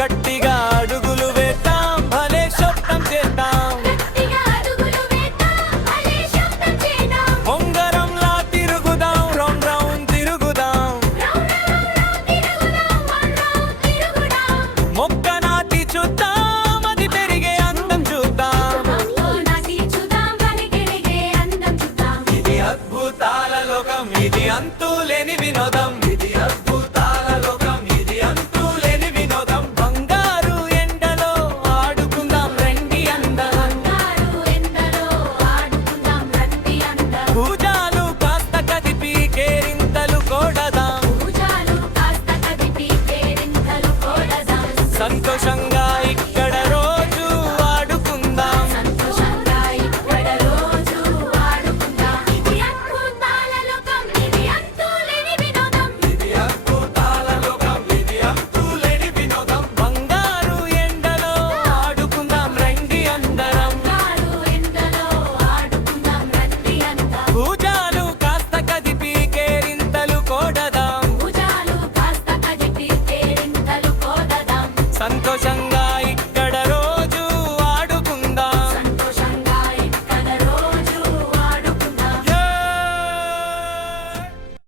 గట్టిగా అడుగులు వేద్దాం, భలే శబ్దం చేద్దాం. ఉంగరంలా తిరుగుదాం, రౌండ్ రౌండ్ తిరుగుదాం. మొక్క నాటి చూద్దాం, అది పెరిగే అందం చూద్దాం. ఇది అద్భుతాల లోకం, ఇది అంతులేని వినోదం. ఇది అద్భుతాల లోకం, ఇది అంతులేని వినోదం. బంగారు ఎండలో ఆడుకుందాం రండి అందరం. భుజాలు కాస్త కదిపి కేరింతలు కొడదాం. సంతోషంగా